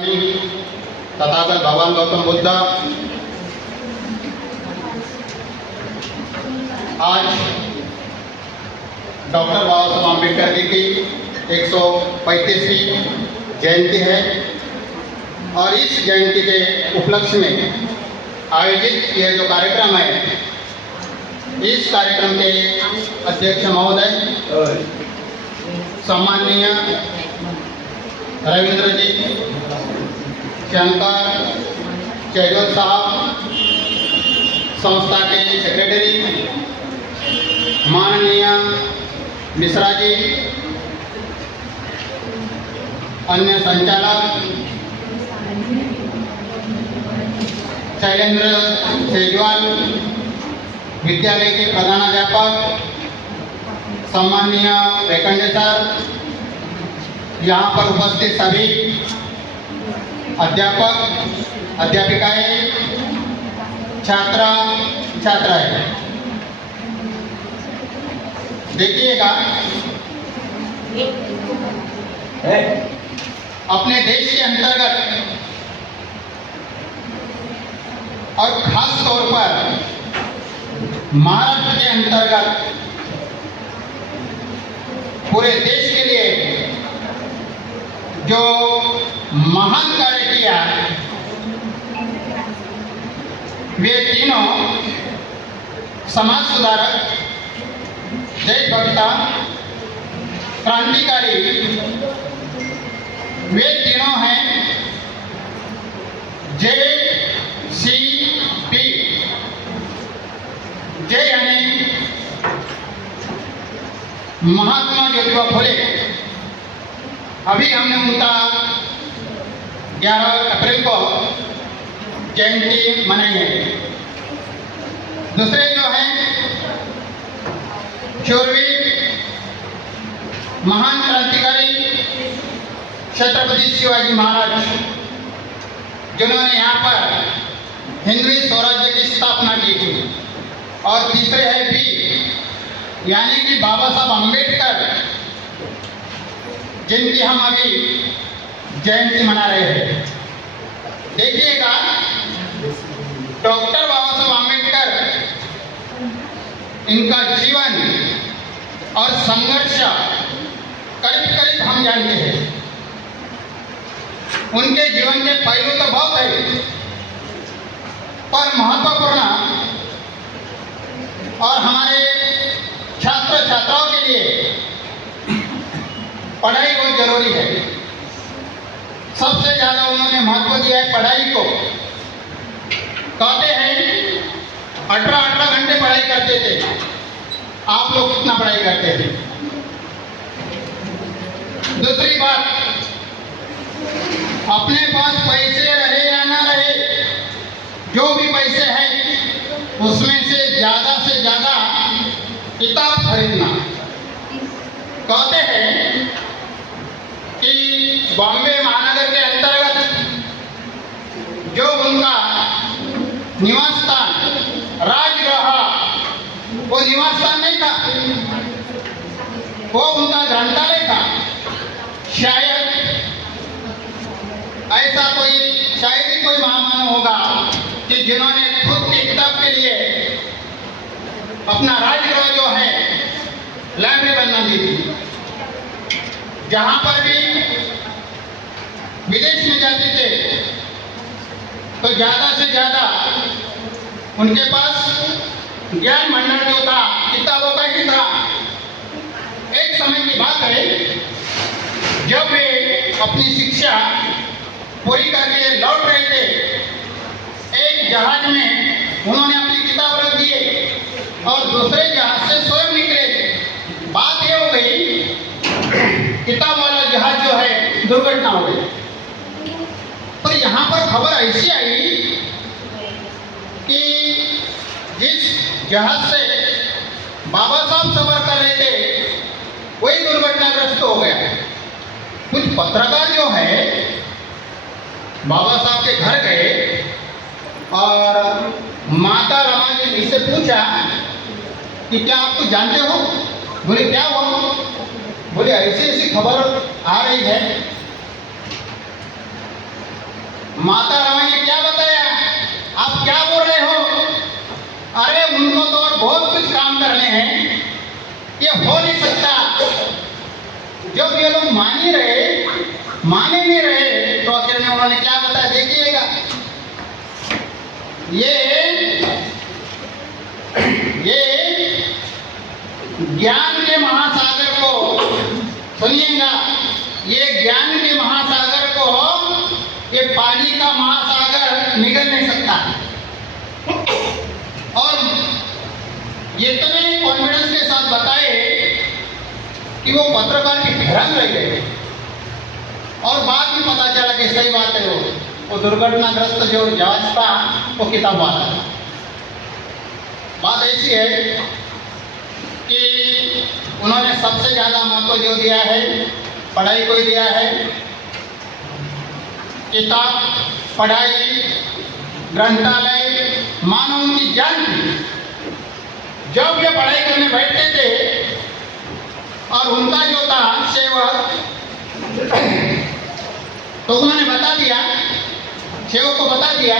तथागत भगवान गौतम बुद्ध आज डॉक्टर बाबा साहब अम्बेडकर जी की 135वीं जयंती है और इस जयंती के उपलक्ष्य में आयोजित यह जो कार्यक्रम है, इस कार्यक्रम के अध्यक्ष महोदय सम्माननीय रविंद्र जी, शंकर चैगल साहब, संस्था के सेक्रेटरी माननीय मिश्रा जी, अन्य संचालक शैलेंद्र सेजवाल, विद्यालय के प्रधानाध्यापक सम्माननीय वेकंडे सर, यहाँ पर उपस्थित सभी अध्यापक अध्यापिकाएं, छात्र छात्राएं, देखिएगा अपने देश के अंतर्गत और खास तौर पर महाराष्ट्र के अंतर्गत पूरे देश के लिए जो महान कार्य किया, वे तीनों समाज सुधारक, देशभक्ता, क्रांतिकारी, वे तीनों हैं JCP। जे यानी महात्मा ज्योतिबा फुले। अभी हमने उनका 11 अप्रैल को जयंती मनाई है। दूसरे जो हैं शूरवीर महान क्रांतिकारी छत्रपति शिवाजी महाराज, जिन्होंने यहाँ पर हिंदवी स्वराज्य की स्थापना की थी। और तीसरे है बी, यानी कि बाबा साहब अम्बेडकर, जिनकी हम अभी जयंती मना रहे हैं। देखिएगा, डॉक्टर बाबा साहब अम्बेडकर, इनका जीवन और संघर्ष करीब करीब हम जानते हैं। उनके जीवन के पहलू तो बहुत है, पर महत्वपूर्ण और हमारे छात्र छात्राओं के लिए पढ़ाई बहुत जरूरी है। सबसे ज़्यादा उन्होंने महत्व दिया है पढ़ाई को। कहते हैं 18 घंटे पढ़ाई करते थे, आप लोग कितना पढ़ाई करते थे? दूसरी बात, अपने पास पैसे रहे या ना रहे, जो भी पैसे हैं उसमें से ज़्यादा किताब खरीदना। कहते हैं कि बॉम्बे महानगर के अंतर्गत जो उनका निवास स्थान राजगृह, वो निवास स्थान नहीं था, वो उनका ग्रंथालय था। शायद ही कोई महामानव होगा कि जिन्होंने खुद की किताब के लिए अपना राजगृह जो है लाइब्रेरी बनना दी थी। जहाँ पर भी विदेश में जाते थे तो ज़्यादा से ज़्यादा उनके पास ज्ञान भंडार जो था किताबों का ही था। एक समय की बात है, जब वे अपनी शिक्षा पूरी करके लौट रहे थे, एक जहाज में उन्होंने अपनी किताब रख दिए और दूसरे जहाज से स्वयं निकले। बात यह हो गई, किताब वाला जहाज जो है दुर्घटना हो गई। पर यहाँ पर खबर ऐसी आई कि जिस जहाज से बाबा साहब सफर कर रहे थे वही दुर्घटनाग्रस्त हो गया। कुछ पत्रकार जो है बाबा साहब के घर गए और माता रमा जी से पूछा कि क्या आप तो जानते हो? बोले क्या हुआ? बोले ऐसी ऐसी खबर आ रही है माता रानी ने क्या बताया, आप क्या बोल रहे हो, अरे उनको तो और बहुत कुछ काम करने हैं, ये हो नहीं सकता। जब ये लोग माने नहीं रहे तो आखिर में उन्होंने क्या बताया, देखिएगा। ये ज्ञान के महासागर को सुनिएगा, ये ज्ञान के महासागर को ये पानी का महासागर निगल नहीं सकता। और इतने कॉन्फिडेंस के साथ बताए कि वो पत्रकार की हैरान रह गए। और बाद में पता चला कि सही बात है, वो दुर्घटनाग्रस्त जो जहाज था वो किताब वाला था। बात ऐसी है कि उन्होंने सबसे ज्यादा महत्व जो दिया है पढ़ाई को ही दिया है। किताब, पढ़ाई, ग्रंथालय मानो उनकी जान थी। जब ये पढ़ाई करने बैठते थे और उनका जो था सेवक, तो उन्होंने बता दिया, सेवक को बता दिया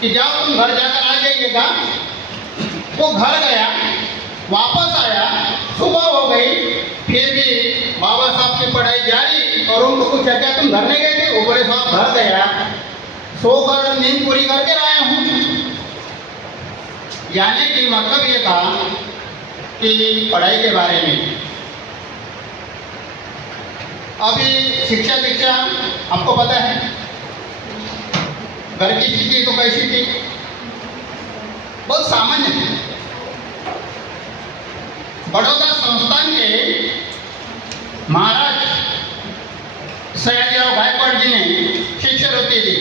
कि जाओ तुम घर जाकर आ जाइएगा। वो घर गया, वापस आया, सुबह हो गई, फिर भी बाबा साहब की पढ़ाई जारी। और उनको पूछा क्या तुम घर नहीं गए थे, वो बोले साहब घर गया, सोकर नींद पूरी करके आया हूँ। यानी कि मतलब ये था कि पढ़ाई के बारे में। अभी शिक्षा दीक्षा आपको पता है, घर की स्थिति तो कैसी थी, बहुत सामान्य थी। बड़ौदा संस्थान के महाराज सयाजीराव गायकवाड़ जी ने शिष्यवृत्ति दी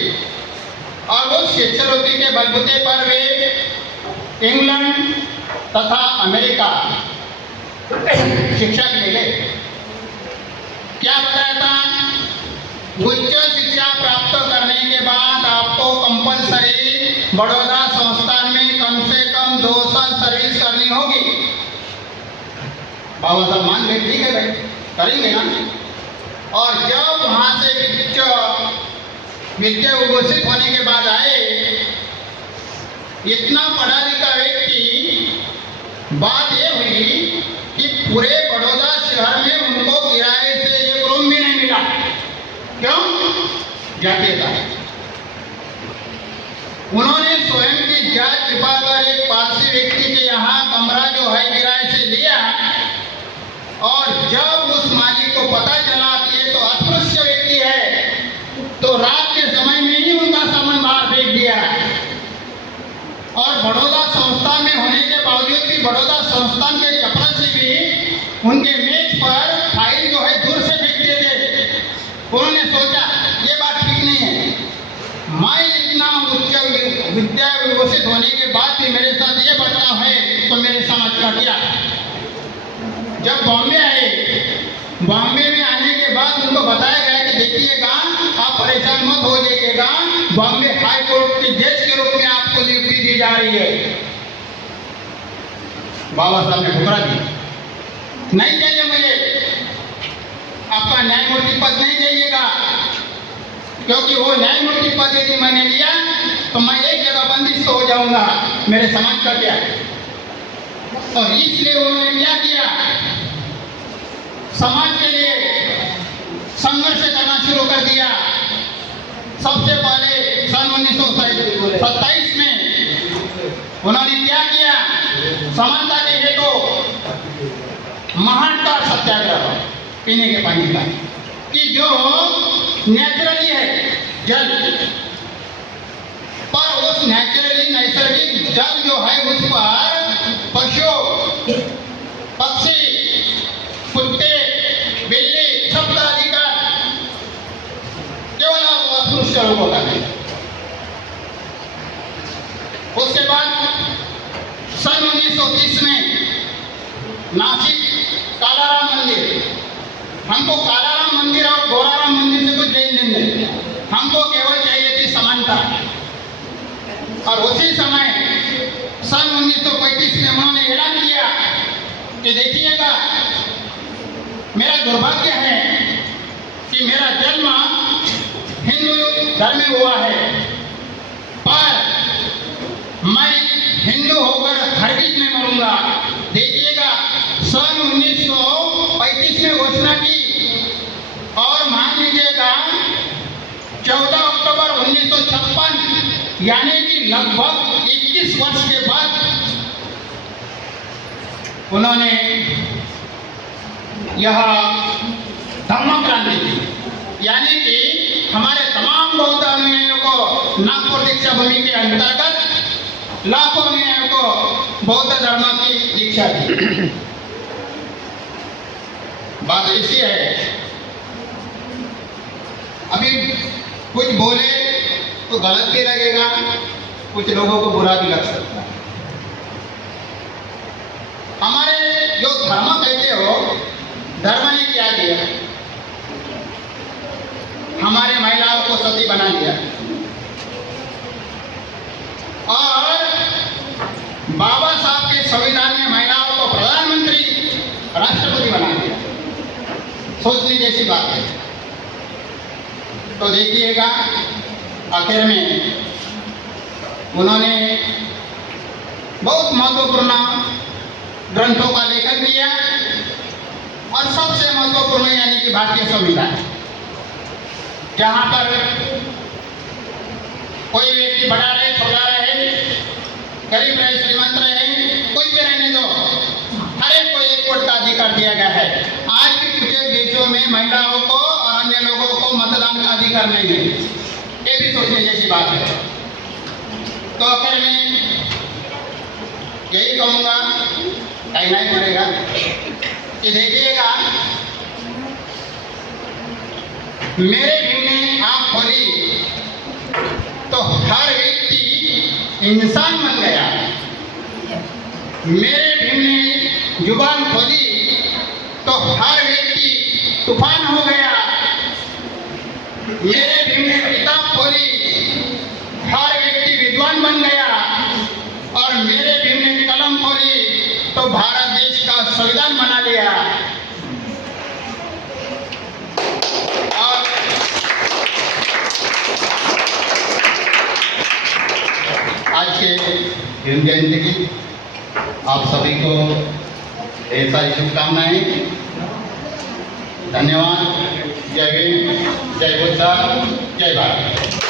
और वो शिष्यवृत्ति के बलबूते पर वे इंग्लैंड तथा अमेरिका शिक्षा के लिए गए। क्या बताया था, उच्च शिक्षा प्राप्त करने के बाद आपको कंपलसरी बड़ौदा संस्थान में कम से कम 2 साल सर्विस करनी होगी। बाबा साहब मान गए, ठीक है भाई करेंगे ना। और जब वहां से विद्या विभूषित होने के बाद आए, इतना पढ़ा लिखा व्यक्ति, बात यह हुई कि पूरे बड़ौदा शहर में उनको किराए से एक रूम भी नहीं मिला। क्यों? जातीयता। उन्होंने स्वयं की जात छिपाकर एक पारसी व्यक्ति के यहाँ कमरा जो है किराए से लिया। और जब उस मालिक को पता चला कि ये तो अस्पृश्य व्यक्ति है, तो रात के समय में ही उनका सामान बाहर फेंक दिया। और बड़ौदा संस्थान में होने के बावजूद भी बड़ौदा संस्थान के चपरासी भी उनके मेज पर फाइल जो है दूर से फेंकते थे। उन्होंने सोचा ये बात ठीक नहीं है, मैं इतना उच्च विद्या विभूषित होने के बाद भी मेरे साथ ये बर्ताव है तो मेरे समाज का क्या। जब बॉम्बे आए, बॉम्बे में आने के बाद उनको बताया गया कि देखिएगा आप परेशान मत हो जाइएगा, बॉम्बे हाई कोर्ट के जज के रूप में आपको नियुक्ति दी जा रही है। बाबा साहब ने ठुकरा दी, नहीं चाहिए मुझे, आपका न्यायमूर्ति पद नहीं चाहिएगा, क्योंकि वो न्यायमूर्ति पद यदि मैंने लिया तो मैं एक जगह बंदिश हो जाऊंगा, मेरे समाज का क्या। और इसलिए उन्होंने क्या किया, समाज के लिए संघर्ष करना शुरू कर दिया। सबसे पहले सन 1927 में उन्होंने क्या किया, समानता के हेतु महानकार सत्याग्रह, पीने के पानी का, कि जो नेचुरली है जल, पर उस नेचुरली नैसर्गिक जल जो है उस पर पशु, पक्षी, कुत्ते, बिल्ली सबका अधिकार, केवल अस्पृश्य लोगों का नहीं। उसके बाद सन 1930 में नासिक कालाराम मंदिर, हमको कालाराम मंदिर और गोराराम मंदिर से कुछ लेन देन नहीं, हमको केवल चाहिए थी समानता। और उसी समय सन 1935 में उन्होंने ऐलान किया कि देखिएगा, मेरा दुर्भाग्य है कि मेरा जन्म हिंदू घर में हुआ है, पर मैं हिंदू होकर हरगिज में मरूंगा। देखिएगा, सन 1935 में घोषणा की और मान लीजिएगा 14 अक्टूबर 1956 यानी कि लगभग 21 वर्ष के बाद उन्होंने यह धम्म क्रांति की, यानी कि हमारे तमाम बौद्ध अनुयायियों को नागपुर दीक्षा भूमि के अंतर्गत लाखों अनुयायियों को बौद्ध धर्म की दीक्षा दी। बात ऐसी है, अभी कुछ बोले तो गलत भी लगेगा, कुछ लोगों को बुरा भी लग सकता है। हमारे जो धर्म कहते हो, धर्म ने क्या किया? हमारे महिलाओं को सती बना दिया और बाबा साहब के संविधान में महिलाओं को प्रधानमंत्री, राष्ट्रपति बना दिया। सोचने जैसी बात है। तो देखिएगा, आखिर में उन्होंने बहुत महत्वपूर्ण ग्रंथों का लेखन किया और सबसे महत्वपूर्ण यानी कि भारतीय संविधान, जहां पर कोई व्यक्ति बड़ा रहे, छोटा रहे, गरीब रहे, श्रीमंत रहे, कोई भी रहने दो, हर एक को एक वोट का अधिकार दिया गया है। आज भी कुछ देशों में महिलाओं को और अन्य लोगों को मतदान का अधिकार नहीं है। ये भी सोचने जैसी बात है। तो आखिर में यही कहूँगा, कहना ही पड़ेगा कि देखिएगा, मेरे भीम ने आँख खोली तो हर व्यक्ति इंसान बन गया। मेरे भीम ने जुबान खोली तो हर व्यक्ति तूफान हो गया। मेरे भीम ने किताब खोली, हर व्यक्ति विद्वान बन गया। और मेरे भीम ने कलम खोली तो भारत देश का संविधान बना लिया। और आज के भीम जयंती की आप सभी को ढेर सारी शुभकामनाएं। धन्यवाद। जय भीम, जय बुद्ध, जय भारत।